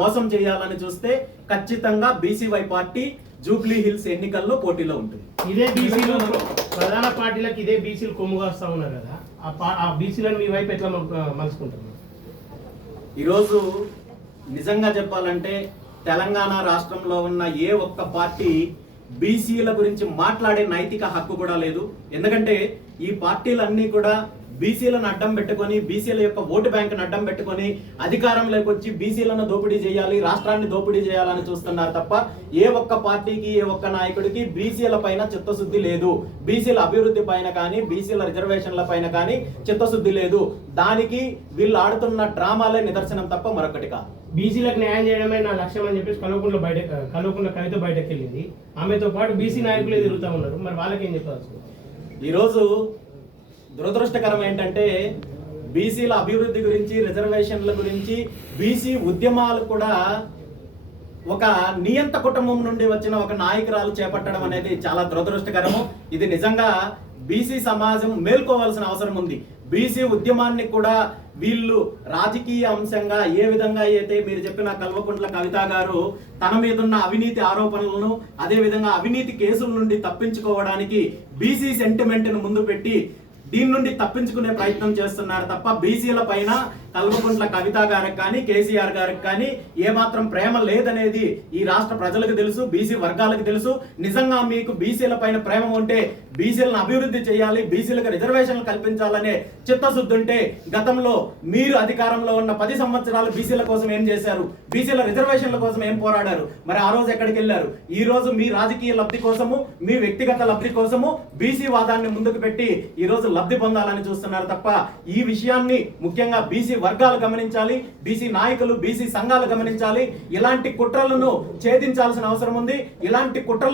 మోసం చేయాలని చూస్తే ఖచ్చితంగా బీసీవై పార్టీ జూబ్లీ హిల్స్ ఎన్నికల్లో పోటీలో ఉంటుంది. ఇదే బీసీలు ప్రధాన పార్టీలకు ఇదే బీసీలు కొమ్ముగా వస్తా ఉన్నారు కదా, ఆ బీసీలను మీ వైపు ఎట్లా మలుచుకుంటారు? ఈరోజు నిజంగా చెప్పాలంటే తెలంగాణ రాష్ట్రంలో ఉన్న ఏ ఒక్క పార్టీ బీసీల గురించి మాట్లాడే నైతిక హక్కు కూడా లేదు. ఎందుకంటే ఈ పార్టీలన్నీ కూడా బీసీలను అడ్డం పెట్టుకొని, బీసీల యొక్క ఓటు బ్యాంకును అడ్డం పెట్టుకొని అధికారంలోకి వచ్చి బీసీలను దోపిడీ చేయాలి, రాష్ట్రాన్ని దోపిడీ చేయాలని చూస్తున్నారు తప్ప ఏ ఒక్క పార్టీకి, ఏ ఒక్క నాయకుడికి బీసీల పైన చిత్తశుద్ధి లేదు. బీసీల అభివృద్ధి పైన కానీ, బీసీల రిజర్వేషన్ల పైన కానీ చిత్తశుద్ధి లేదు. దానికి వీళ్ళు ఆడుతున్న డ్రామాలే నిదర్శనం తప్ప మరొకటి కాదు. బీసీలకు న్యాయం చేయడమే నా లక్ష్యం అని చెప్పేసి కల్వకుంట్ల కవిత బయటకు వెళ్ళింది. ఆమెతో పాటు బీసీ నాయకులే తిరుగుతూ ఉన్నారు. మరి వాళ్ళకి ఏం చెప్పవచ్చు? ఈరోజు దురదృష్టకరం ఏంటంటే బీసీల అభివృద్ధి గురించి, రిజర్వేషన్ల గురించి, బీసీ ఉద్యమాలు కూడా ఒక నియంత కుటుంబం నుండి వచ్చిన ఒక నాయకురాలు చేపట్టడం అనేది చాలా దురదృష్టకరము. ఇది నిజంగా బీసీ సమాజం మేల్కోవాల్సిన అవసరం ఉంది. బీసీ ఉద్యమాన్ని కూడా వీళ్ళు రాజకీయ అంశంగా ఏ విధంగా అయితే మీరు చెప్పిన కల్వకుంట్ల కవిత గారు తన మీద ఉన్న అవినీతి ఆరోపణలను, అదే విధంగా అవినీతి కేసుల నుండి తప్పించుకోవడానికి బీసీ సెంటిమెంట్ను ముందు పెట్టి దీని నుండి తప్పించుకునే ప్రయత్నం చేస్తున్నారు తప్ప బీసీల పైన కల్వకుంట్ల కవిత గారికి కానీ, కేసీఆర్ గారికి కానీ ఏమాత్రం ప్రేమ లేదనేది ఈ రాష్ట్ర ప్రజలకు తెలుసు, బీసీ వర్గాలకు తెలుసు. నిజంగా మీకు బీసీల పైన ప్రేమ ఉంటే, బీసీలను అభివృద్ధి చేయాలి, బీసీలకు రిజర్వేషన్లు కల్పించాలనే చిత్తశుద్ధి ఉంటే గతంలో మీరు అధికారంలో ఉన్న 10 సంవత్సరాలు బీసీల కోసం ఏం చేశారు? బీసీల రిజర్వేషన్ల కోసం ఏం పోరాడారు? మరి ఆ రోజు ఎక్కడికి వెళ్ళారు? ఈ రోజు మీ రాజకీయ లబ్ధి కోసము, మీ వ్యక్తిగత లబ్ధి కోసము బీసీ వాదాన్ని ముందుకు పెట్టి ఈ రోజు లబ్ధి పొందాలని చూస్తున్నారు తప్ప ఈ విషయాన్ని ముఖ్యంగా బీసీ వర్గాలు గమనించాలి, బీసీ నాయకులు, బీసీ సంఘాలు గమనించాలి. ఇలాంటి కుట్రలను ఛేదించాల్సిన అవసరం ఉంది. ఇలాంటి కుట్రలు